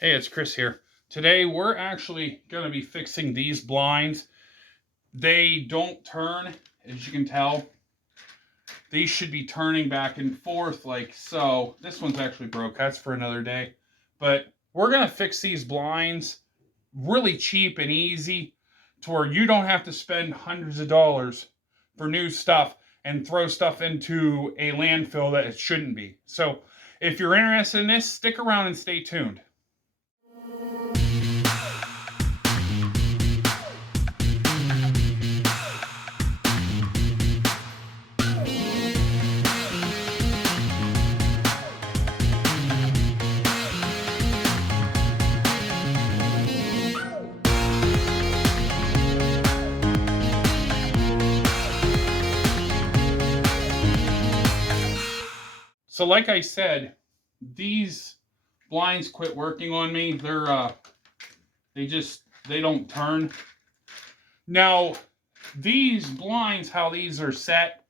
Hey, it's Chris here. Today we're actually going to be fixing these blinds. They don't turn, as you can tell. These should be turning back and forth like so. This one's actually broke. That's for another day. But we're going to fix these blinds really cheap and easy to where you don't have to spend hundreds of dollars for new stuff and throw stuff into a landfill that it shouldn't be. So if you're interested in this, stick around and stay tuned. So like I said, these blinds quit working on me. They don't turn. Now, these blinds, how these are set,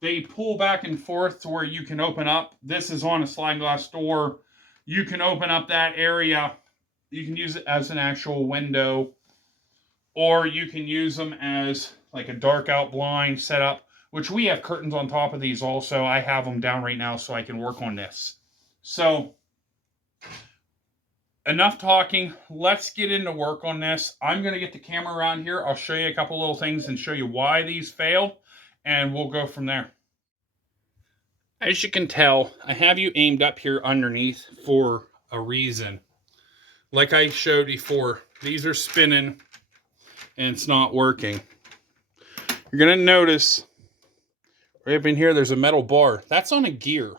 they pull back and forth to where you can open up. This is on a sliding glass door. You can open up that area. You can use it as an actual window, or you can use them as like a dark out blind setup, which we have curtains on top of these also. I have them down right now so I can work on this. So, enough talking. Let's get into work on this. I'm going to get the camera around here. I'll show you a couple little things and show you why these fail, and we'll go from there. As you can tell, I have you aimed up here underneath for a reason. Like I showed before, these are spinning and it's not working. You're going to notice right up in here, there's a metal bar. That's on a gear.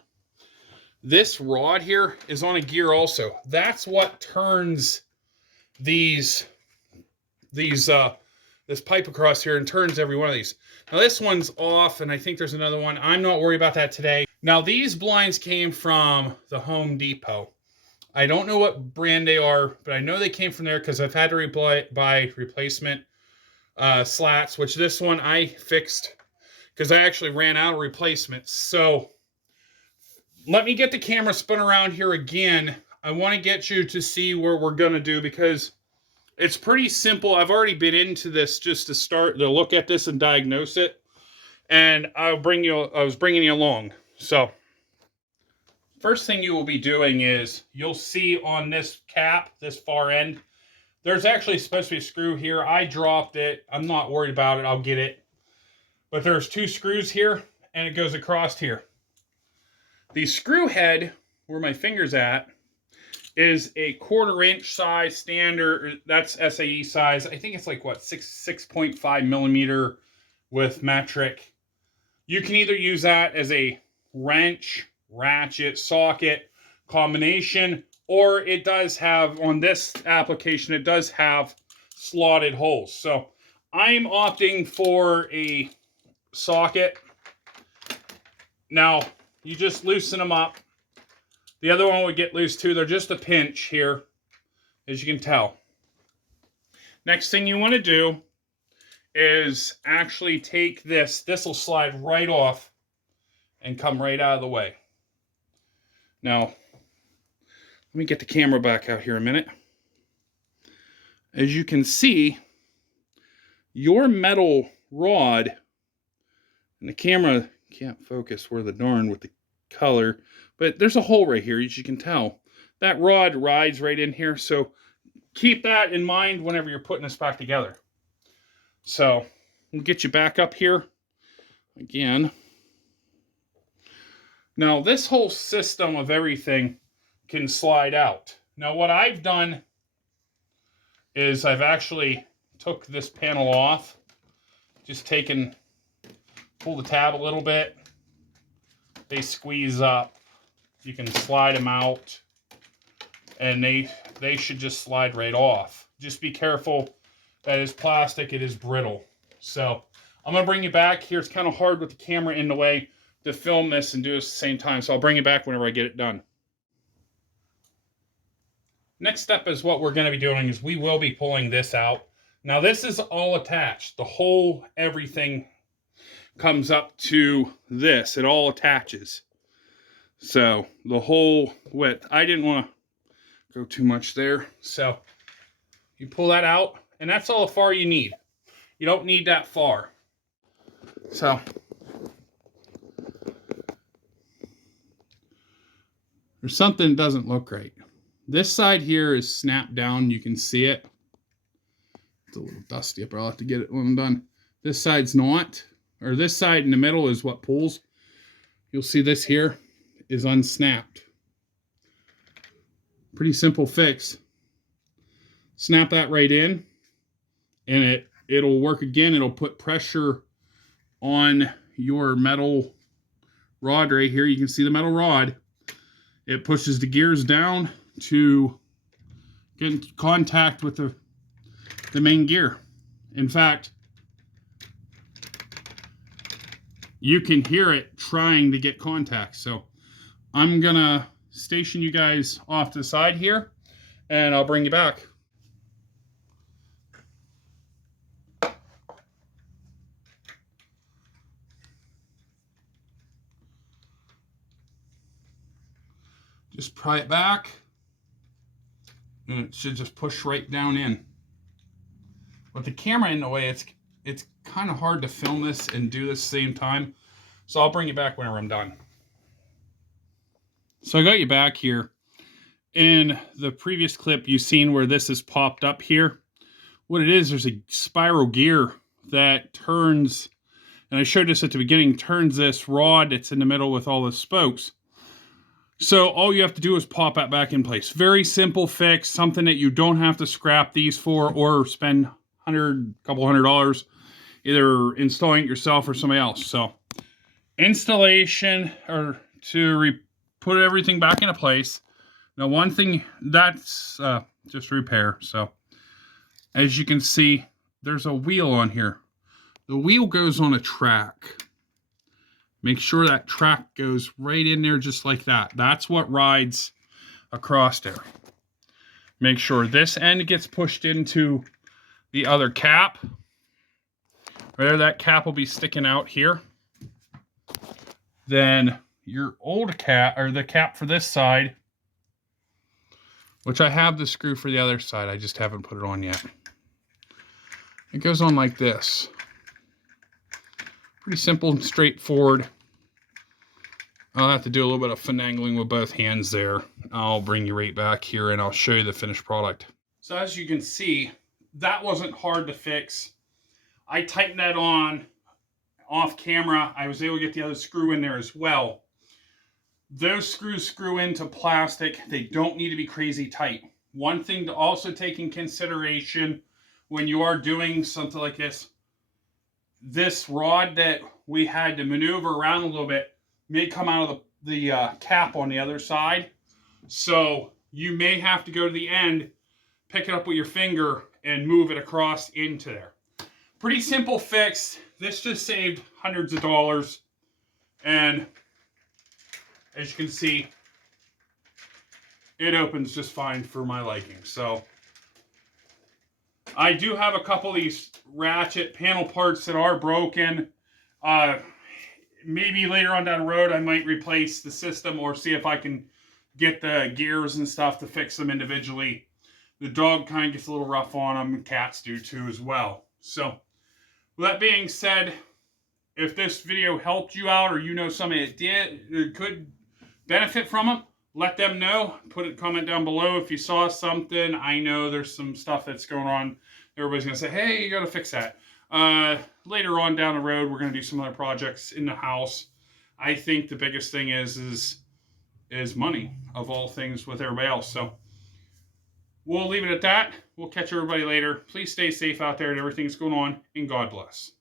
This rod here is on a gear also. That's what turns this pipe across here and turns every one of these. Now this one's off, and I think there's another one. I'm not worried about that today. Now these blinds came from the Home Depot. I don't know what brand they are, but I know they came from there because I've had to buy replacement slats, which this one I fixed because I actually ran out of replacements. So let me get the camera spun around here again. I want to get you to see what we're going to do because it's pretty simple. I've already been into this just to start to look at this and diagnose it. And I was bringing you along. So first thing you will be doing is you'll see on this cap, this far end, there's actually supposed to be a screw here. I dropped it. I'm not worried about it. I'll get it. But there's two screws here and it goes across here. The screw head, where my finger's at, is a 1/4 inch size standard. That's SAE size. I think it's like what, 6.5 millimeter with metric. You can either use that as a wrench, ratchet, socket combination, or it does have, on this application, it does have slotted holes. So I'm opting for a socket. Now, you just loosen them up. The other one would get loose too. They're just a pinch here, as you can tell. Next thing you want to do is actually take this. This will slide right off and come right out of the way. Now, let me get the camera back out here a minute. As you can see, your metal rod, and the camera can't focus where the darn with the color, but there's a hole right here, as you can tell. That rod rides right in here, so keep that in mind whenever you're putting this back together. So we'll get you back up here again. Now this whole system of everything can slide out. Now what I've done is I've actually took this panel off, just pull the tab a little bit. They squeeze up. You can slide them out, and they should just slide right off. Just be careful that it's plastic, it is brittle. So I'm gonna bring you back here. It's kind of hard with the camera in the way to film this and do this at the same time, so I'll bring you back whenever I get it done. Next step is what we're going to be doing is we will be pulling this out. Now this is all attached. The whole everything comes up to this. It all attaches. So the whole width. I didn't want to go too much there. So you pull that out, and that's all the far you need. You don't need that far. So there's something that doesn't look right. This side here is snapped down. You can see it. It's a little dusty up there. I'll have to get it when I'm done. This side's not, or this side in the middle is what pulls. You'll see this here is unsnapped. Pretty simple fix. Snap that right in, and it'll work again. It'll put pressure on your metal rod right here. You can see the metal rod. It pushes the gears down to get in contact with the main gear. In fact, you can hear it trying to get contact. So I'm gonna station you guys off to the side here, and I'll bring you back. Just pry it back, and it should just push right down in. With the camera in the way, it's kind of hard to film this and do this at the same time. So I'll bring you back whenever I'm done. So I got you back here. In the previous clip, you've seen where this is popped up here. What it is, there's a spiral gear that turns, and I showed this at the beginning, turns this rod that's in the middle with all the spokes. So all you have to do is pop that back in place. Very simple fix, something that you don't have to scrap these for or spend couple $100 either installing it yourself or somebody else. So installation, or to put everything back into place. Now one thing, that's just repair. So as you can see, there's a wheel on here. The wheel goes on a track. Make sure that track goes right in there just like that. That's what rides across there. Make sure this end gets pushed into the other cap. There, that cap will be sticking out here. Then your old cap, or the cap for this side, which I have the screw for the other side, I just haven't put it on yet. It goes on like this. Pretty simple and straightforward. I'll have to do a little bit of finagling with both hands there. I'll bring you right back here and I'll show you the finished product. So as you can see, that wasn't hard to fix. I tightened that on off camera. I was able to get the other screw in there as well. Those screws screw into plastic. They don't need to be crazy tight. One thing to also take in consideration when you are doing something like this rod that we had to maneuver around a little bit may come out of the cap on the other side. So you may have to go to the end, pick it up with your finger, and move it across into there. Pretty simple fix. This just saved hundreds of dollars. And as you can see, it opens just fine for my liking. So I do have a couple of these ratchet panel parts that are broken. Maybe later on down the road, I might replace the system or see if I can get the gears and stuff to fix them individually. The dog kind of gets a little rough on them, and cats do too as well. So with that being said, if this video helped you out, or you know somebody that did or could benefit from it, let them know. Put a comment down below if you saw something. I know there's some stuff that's going on. Everybody's going to say, hey, you got to fix that. Later on down the road, we're going to do some other projects in the house. I think the biggest thing is money, of all things, with everybody else. So we'll leave it at that. We'll catch everybody later. Please stay safe out there and everything that's going on, and God bless.